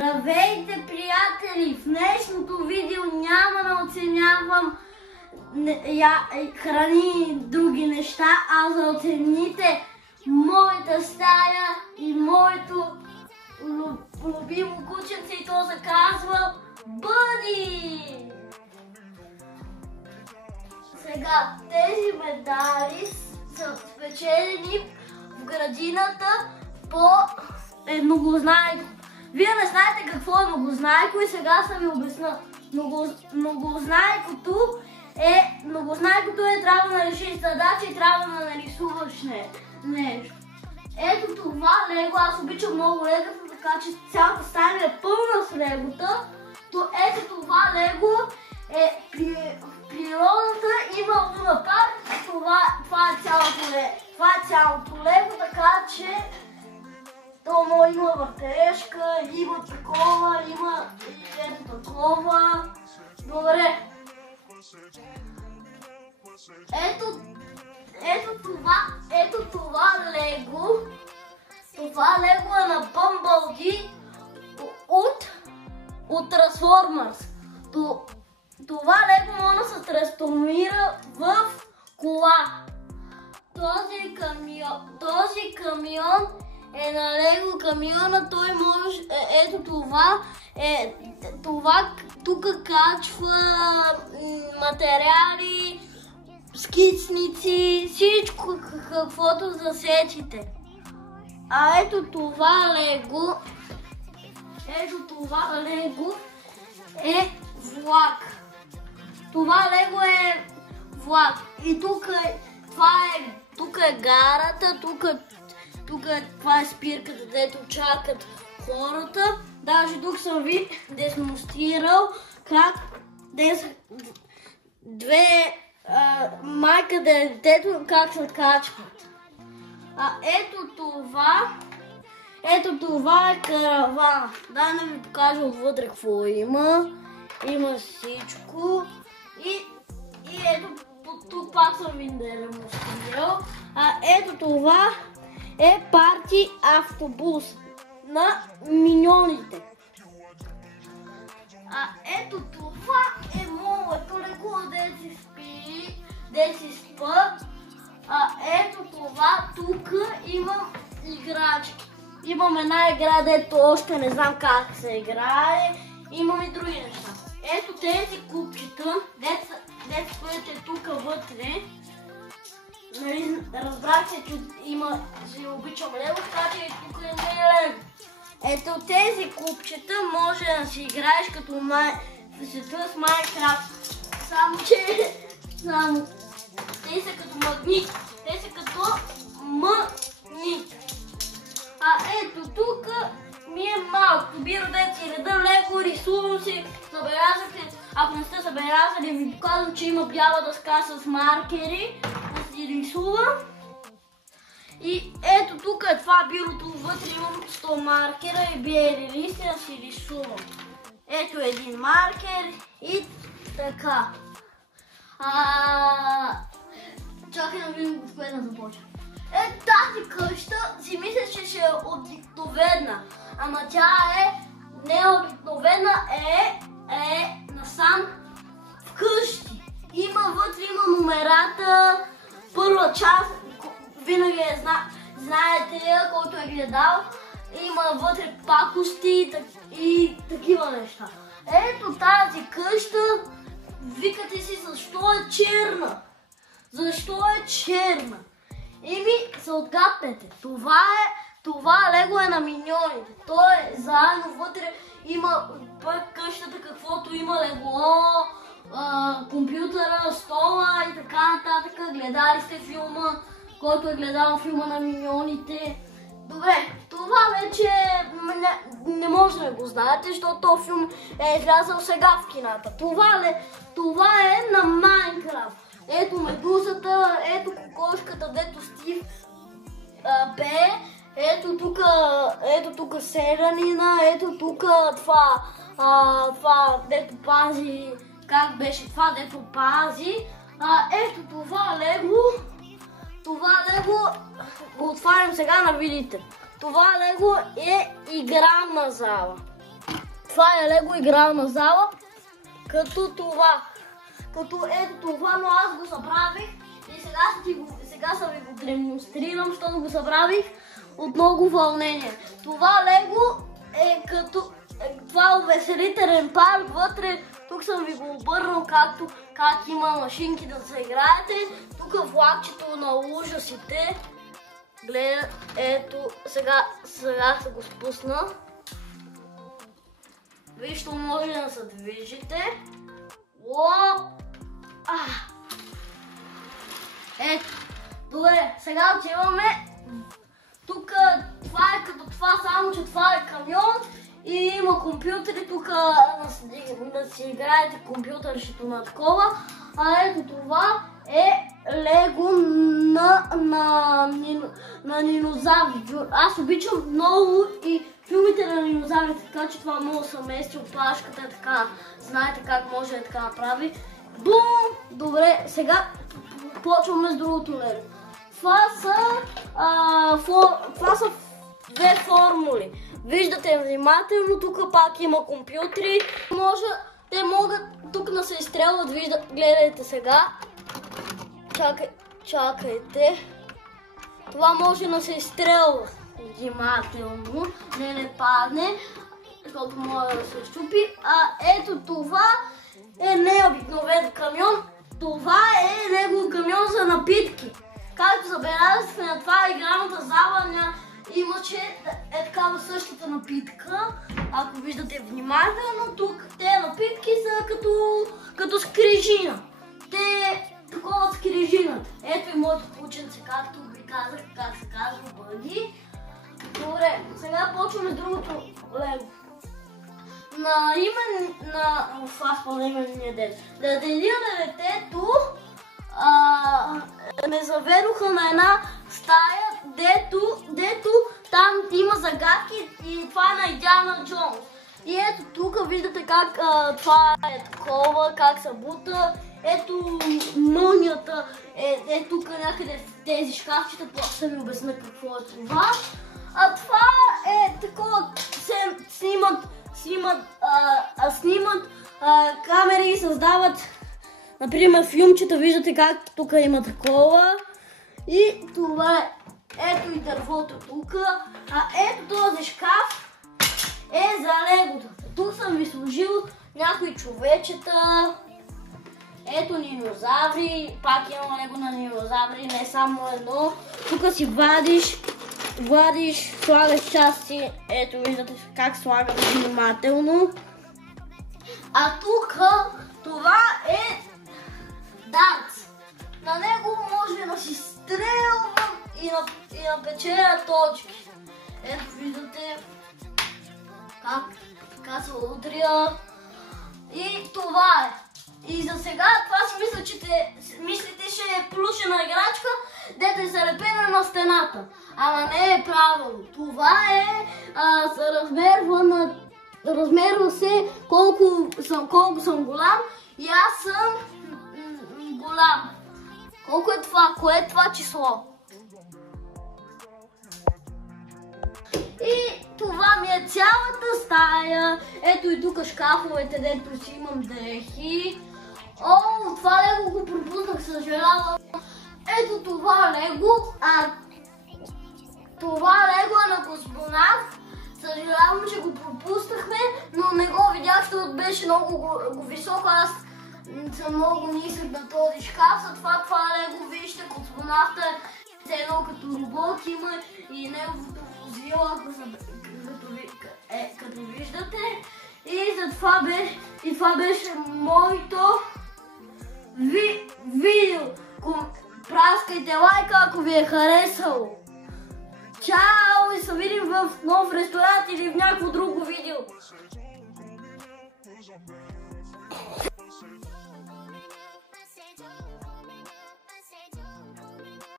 Здравейте, приятели! В днешното видео няма да оценявам храни и други неща, а да оцените моята стая и моето любимо кученце, и то се казва Бъди! Сега, тези медали са спечелени в градината по многознайко. Вие не знаете какво е многознайко и сега ще ви обясня. Многознайкото е трябва да решиш задача и трябва да нарисуваш нещо. Ето това лего, аз обичам много легата, така че цялата стая е пълна с легота. Ето това лего е в природата, има луна парк, това е цялото лего, така че то има въртележка, има такова, има и ето такова. Добре. Ето това лего. Това лего е на Bumblebee от Transformers. Това лего може да се трансформира в кола. Този камион е на лего камиона, той може, ето това тук качва материали, скицници, всичко каквото засечите. А ето това лего е влак. Това лего е влак. И тук е гарата, това е спирката, дето чакат хората. Даже тук съм ви демонстрирал как майка детето как се качват. А ето това е караван. Дай да ви покажа отвътре какво има. Има всичко. И ето тук пак съм ви демонстрирал. А ето това е парти автобус на миньоните. А ето това е моето легло, де си спа. А ето това, тук имам играчки. Имам една игра, дето още не знам как се играе. Имам и други неща. Ето тези купчета, дето стоите тук вътре. Разбрах се, че си обичам лего, така че тук не е лего. Ето тези купчета може да си играеш като в света с Майнкрафт. Само че те са като магнит. А ето тук ми е малко. Бира дет си реда лего, рисувам си, забелязахте. Ако не сте забелязали, ви показвам, че има бяла дъска с маркери. Да си рисувам. И ето тук е това бюрото, вътре имам 100 маркера и бели листи да си рисувам. Ето един маркер и така. Чакай да видим от кое да започна. Тази къща си мисля, че ще е обикновена. Ама тя не е обикновена, е насам вкъщи. Вътре има номерата, първа част, винаги знаете, който е гледал. Има вътре пакости и такива неща. Ето тази къща, викате си защо е черна. Защо е черна? Се отгаднете. Това лего е на миньоните. То е заедно вътре. Има пък къщата каквото има легло, компютъра, стола и така нататък. Гледали сте филма, който е гледал филма на миньоните. Добре, това вече не може да го знаете, защото този филм е излязъл сега в кината. Това е на Майнкрафт. Ето медузата, ето кокошката, дето Стив пее. Ето тук селянина, ето тук това дето пази, как беше това дето пази. Ето това лего го отварям сега на видите. Това лего е игрална зала. това е Лего игрална зала, като това. Като ето това, но аз го съправих и сега съм ви го демонстрирам, защото го съправих от много вълнение. Това Лего е като това е увеселителен парк вътре. Тук съм ви го обърнал как има машинки да се играете. Тук влакчето на ужасите. Гледа, ето, сега се го спусна. Вижте, може да се движите. Оп! Ето, добре, сега отиваме. Тук това е като това, само че това е камион и има компютъри. Тук да си играете компютърчето на такова. А ето това е Лего на динозаври. Аз обичам много и филмите на динозаврите, така че това много съм местил плашката е така. Знаете как може да така направи. Бум! Добре, сега почваме с другото Лего. Това са две формули. Виждате внимателно, тук пак има компютри. Те могат тук да се изстрелват, гледайте сега. Чакайте. Това може да се изстрелва внимателно, не падне, защото може да се щупи. Ето това е необикновен камион. Това е Лего камион за напитки. Както забелязахте на това игралната зала имаше такава същата напитка. Ако виждате внимателно, тук те напитки са като скрижина. Те такова скрижинат. Ето и моето кученце, както ви казах, как се казва Бъги. Добре, сега почваме с другото Лего. На деня на детето ме заведоха на една стая, дето там има загадки и това е на Индиана Джонс. И ето тук виждате как това е такова, как се бута. Ето мълнията е тук някъде в тези шкафчета, просто ще ви обясня какво е това. Това е такова, снимат камери и създават, например, филмчета, виждате как тук има такова. И това е, ето и дървото тук, ето този шкаф е за легото. Тук съм ви сложил някои човечета, ето динозаври, пак има Лего на динозаври, не само едно. Тук си вадиш, слагаш части, ето виждате как слагам внимателно. А тук това е дартс. На него може да си стрелвам и да печеля точки. Ето виждате как се удря. И това е. И за сега това си мисля, че мислите, ще е плюшена играчка, дето е залепена на стената. Ама не е правилно. Това е размерва се колко съм голям и аз съм голям. Колко е това? Кое е това число? И това ми е цялата стая. Ето и тук шкафовете, дето си имам дрехи. Това Лего го пропуснах, съжалявам. Ето това Лего. Това Лего е на космонавт. Съжалявам, че го пропуснахме, но не го видях, защото беше много високо. Аз съм много нисък на този шкаф. Затова това Лего, вижте, космонавта е едно като робот, има и неговото возила, като виждате. И това беше моето видео. Праскайте лайка, ако ви е харесало. Чао и се видим в нов ресторант или